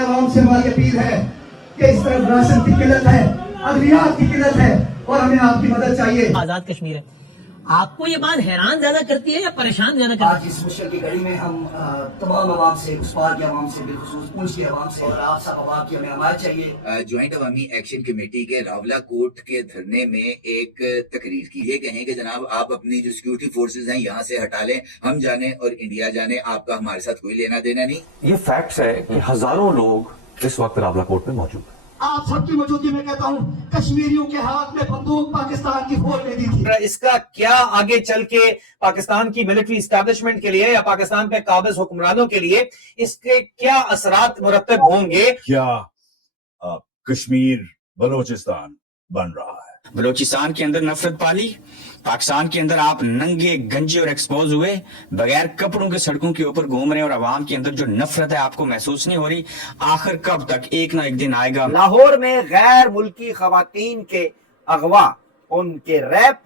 आवाम से हमारी अपील है कि इस तरफ राशन की किल्लत है, अद्वियात की किल्लत है और हमें आपकी मदद चाहिए। आजाद कश्मीर है, आपको ये बात हैरान ज्यादा करती है या परेशान ज्यादा करती है? आज इस मुश्किल की घड़ी में हम तमाम आवाम से, उस पार की आवाम से, बिलखुसूस पूंछ की आवाम से और आप सब आवाम की हमें हमायत चाहिए। ज्वाइंट अवामी एक्शन कमेटी के रावला कोर्ट के धरने में एक तकरीर की, ये कहें कि जनाब आप अपनी जो सिक्योरिटी फोर्सेज हैं यहाँ से हटा लें, हम जाने और इंडिया जाने, आपका हमारे साथ कोई लेना देना नहीं। ये फैक्ट्स है कि हजारों लोग इस वक्त रावला कोर्ट में मौजूद हैं। आप सबकी मौजूदगी में कहता हूँ, कश्मीरियों के हाथ में बंदूक पाकिस्तान की फौज ने दी थी। इसका क्या आगे चल के पाकिस्तान की मिलिट्री इस्टेब्लिशमेंट के लिए या पाकिस्तान पे काबिज हुक्मरानों के लिए इसके क्या असरात मुरत्तब होंगे? क्या कश्मीर बलोचिस्तान बन रहा है? बलोचिस्तान के अंदर नफरत पाली, पाकिस्तान के अंदर आप नंगे गंजे और एक्सपोज हुए, बगैर कपड़ों के सड़कों के ऊपर घूम रहे हैं और आवाम के अंदर जो नफरत है आपको महसूस नहीं हो रही। आखिर कब तक? एक ना एक दिन आएगा। लाहौर में गैर मुल्की खवातीन के अगवा, उनके रैप,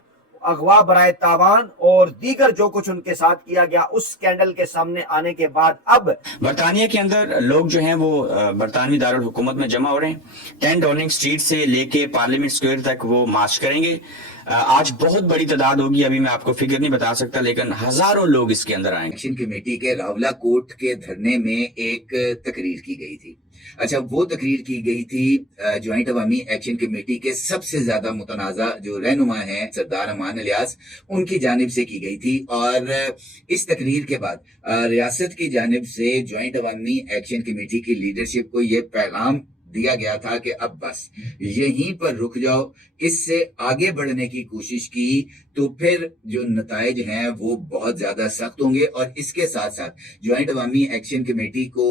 अगवा बराए तावान और दीगर जो कुछ उनके साथ किया गया, उस स्कैंडल के सामने आने के बाद अब बरतानिया के अंदर लोग जो हैं वो बरतानवी दारुल हुकूमत में जमा हो रहे हैं। 10 डाउनिंग स्ट्रीट से लेके पार्लियामेंट स्क्वायर तक वो मार्च करेंगे। आज बहुत बड़ी तादाद होगी, अभी मैं आपको फिगर नहीं बता सकता, लेकिन हजारों लोग इसके अंदर आएंगे। एक्शन कमेटी के रावला कोर्ट के धरने में एक तकरीर की गई थी। अच्छा, वो तकरीर की गई थी ज्वाइंट अवामी एक्शन कमेटी के सबसे ज्यादा मुतनाज़ा जो रहनुमा हैं सरदार अमान इलियास, उनकी जानिब से की गई थी। और इस तकरीर के बाद रियासत की जानिब से ज्वाइंट अवामी एक्शन कमेटी की लीडरशिप को ये पैगाम दिया गया था कि अब बस यहीं पर रुक जाओ, इससे आगे बढ़ने की कोशिश की तो फिर जो नताइज हैं वो बहुत ज्यादा सख्त होंगे। और इसके साथ साथ ज्वाइंट अवामी एक्शन कमेटी को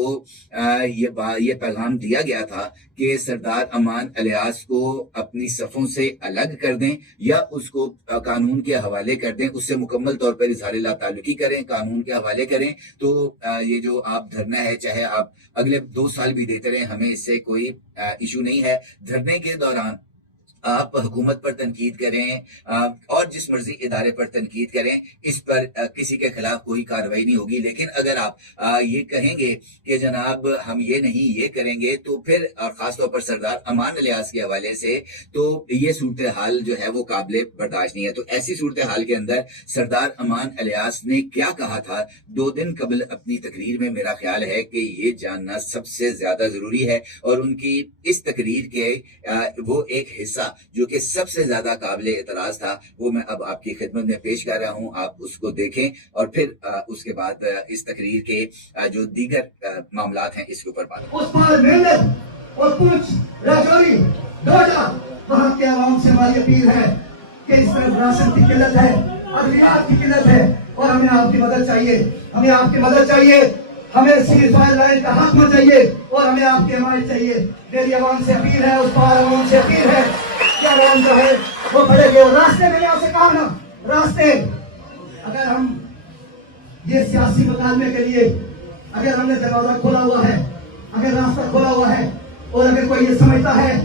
ये पैगाम दिया गया था कि सरदार अमान इलियास को अपनी सफ़ों से अलग कर दें या उसको कानून के हवाले कर दें, उससे मुकम्मल तौर पर इज़हार लाताल्लुकी करें, कानून के हवाले करें। तो ये जो आप धरना है, चाहे आप अगले 2 साल भी देते रहें, हमें इससे कोई इशू नहीं है। धरने के दौरान आप हुकूमत पर तनकीद करें और जिस मर्जी इदारे पर तनकीद करें, इस पर किसी के खिलाफ कोई कार्रवाई नहीं होगी। लेकिन अगर आप ये कहेंगे कि जनाब हम ये नहीं ये करेंगे, तो फिर और खासतौर पर सरदार अमान इलियास के हवाले से, तो ये सूरत हाल जो है वो काबिल बर्दाश्त नहीं है। तो ऐसी सूरत हाल के अंदर सरदार अमान इलियास ने क्या कहा था 2 दिन कबल अपनी तकरीर में, मेरा ख्याल है कि ये जानना सबसे ज्यादा जरूरी है। और उनकी इस तकरीर के वो एक हिस्सा जो कि सबसे ज्यादा काबिल एतराज था, वो मैं अब आपकी खिदमत में पेश कर रहा हूं। आप उसको देखें और फिर उसके बाद इस तकरीर के जो दीगर मामलात हैं इसके ऊपर बात। उस पर मेहनत और पूंछ, राजौरी, डोडा, वहां के आवाम से हमारी अपील है कि इस तरफ राशन की किल्लत है, अद्वियात की किल्लत है और हमें आपकी मदद चाहिए, हमें आपकी मदद चाहिए। हमें सीज़फायर लाइन का हक में चाहिए और हमें आपकी हिमायत चाहिए। मेरी आवाम से अपील है, उस पार आवाम से अपील है कि आवाम जो है वो खड़े गए रास्ते में। आपसे कहा ना, रास्ते अगर हम ये सियासी मुकाबले के लिए अगर हमने दरवाजा खोला हुआ है, अगर रास्ता खोला हुआ है, और अगर कोई ये समझता है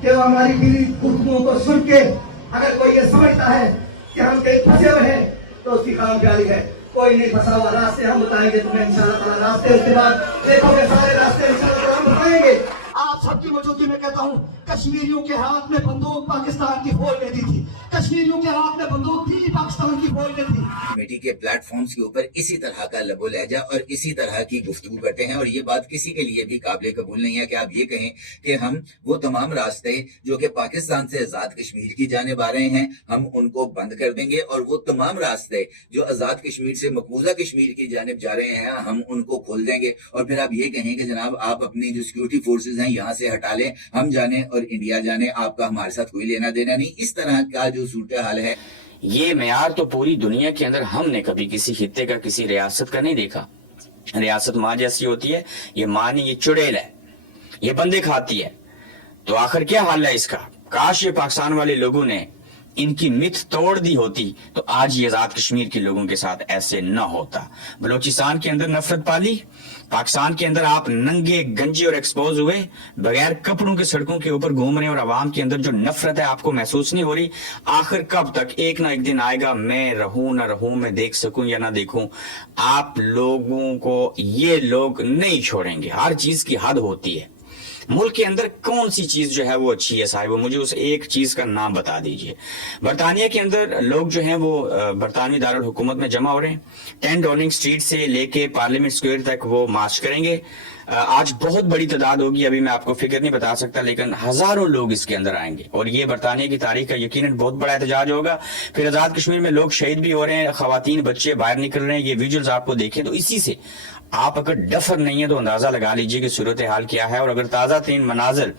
कि वो हमारी पीली गुफ्तगुओं को सुन के अगर कोई ये समझता है कि हम कहीं फंसे हुए हैं, तो उसकी खामख्याली है। कोई नहीं फंसा हुआ, रास्ते हम बताएंगे तुम्हें इंशाअल्लाह ताला। रास्ते उसके बाद देखोगे, सारे रास्ते इंशाअल्लाह ताला हम बताएंगे। आप सबकी मौजूदगी में कहता हूँ, कश्मीरियों के हाथ में बंदूक पाकिस्तान की फौज ने दी थी, कश्मीरियों के हाथ में बंदूक थी, पाकिस्तान की फौज ने दी। कमेटी के प्लेटफॉर्म्स के ऊपर इसी तरह का लबो लहजा और इसी तरह की गुफ्तगू करते हैं। और ये बात किसी के लिए भी काबिल कबूल नहीं है कि आप ये कहें कि हम वो तमाम रास्ते जो कि पाकिस्तान से आज़ाद कश्मीर की जानिब आ रहे हैं, हम उनको बंद कर देंगे, और वो तमाम रास्ते जो आज़ाद कश्मीर से मकबूजा कश्मीर की जानिब जा रहे हैं, हम उनको खोल देंगे। और फिर आप ये कहें कि जनाब आप अपनी जो सिक्योरिटी फोर्सेज हैं यहाँ से हटा लें, हम जाने और इंडिया जाने, आपका हमारे साथ कोई लेना देना नहीं। इस तरह का जो सूरत हाल है, ये मेयार तो पूरी दुनिया के अंदर हमने कभी किसी खित्ते का, किसी रियासत का नहीं देखा। रियासत माँ जैसी होती है, ये माँ नहीं, ये चुड़ैल है, ये बंदे खाती है। तो आखिर क्या हाल है इसका? काश ये पाकिस्तान वाले लोगों ने इनकी मिथ तोड़ दी होती तो आज ये आजाद कश्मीर के लोगों के साथ ऐसे न होता। बलोचिस्तान के अंदर नफरत पाली, पाकिस्तान के अंदर आप नंगे गंजे और एक्सपोज हुए बगैर कपड़ों के सड़कों के ऊपर घूम रहे हैं और आवाम के अंदर जो नफरत है आपको महसूस नहीं हो रही। आखिर कब तक? एक ना एक दिन आएगा, मैं रहूं ना रहूं, मैं देख सकूं या ना देखूं, आप लोगों को ये लोग नहीं छोड़ेंगे। हर चीज की हद होती है। मुल्क के अंदर कौन सी चीज जो है वो अच्छी है साहिब, मुझे उस एक चीज का नाम बता दीजिए। बरतानिया के अंदर लोग जो हैं वो बरतानवी दारुल हुकूमत में जमा हो रहे हैं। 10 डाउनिंग स्ट्रीट से लेके पार्लियामेंट स्क्वायर तक वो मार्च करेंगे। आज बहुत बड़ी तादाद होगी, अभी मैं आपको फिगर नहीं बता सकता, लेकिन हजारों लोग इसके अंदर आएंगे और ये बरतानिया की तारीख का यकीनन बहुत बड़ा एहतजाज होगा। फिर आजाद कश्मीर में लोग शहीद भी हो रहे हैं, खवातीन बच्चे बाहर निकल रहे हैं, ये विजुअल्स आपको देखें तो इसी से आप अगर डफर नहीं है तो अंदाजा लगा लीजिए कि सूरत हाल क्या है। और अगर ताजा तीन मनाजर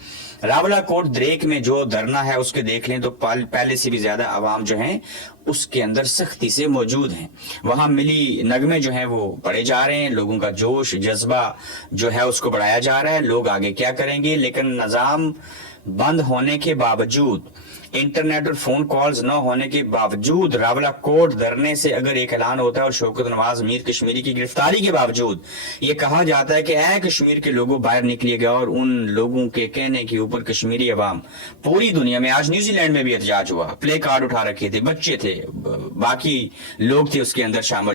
रावला कोट द्रेक में जो धरना है उसके देख लें तो पहले से भी ज्यादा आवाम जो है उसके अंदर सख्ती से मौजूद हैं। वहां मिली नगमे जो है वो पढ़े जा रहे हैं, लोगों का जोश जज्बा जो है उसको बढ़ाया जा रहा है। लोग आगे क्या करेंगे, लेकिन निजाम बंद होने के बावजूद, इंटरनेट और फोन कॉल्स न होने के बावजूद, रावला कोट धरने से अगर एक ऐलान होता है और शौकत नवाज मीर कश्मीरी की गिरफ्तारी के बावजूद ये कहा जाता है कि ऐ कश्मीर के लोगों बाहर निकलिएगा, और उन लोगों के कहने के ऊपर कश्मीरी अवाम पूरी दुनिया में, आज न्यूजीलैंड में भी एहतजाज हुआ, प्ले कार्ड उठा रखे थे, बच्चे थे, बाकी लोग थे उसके अंदर शामिल।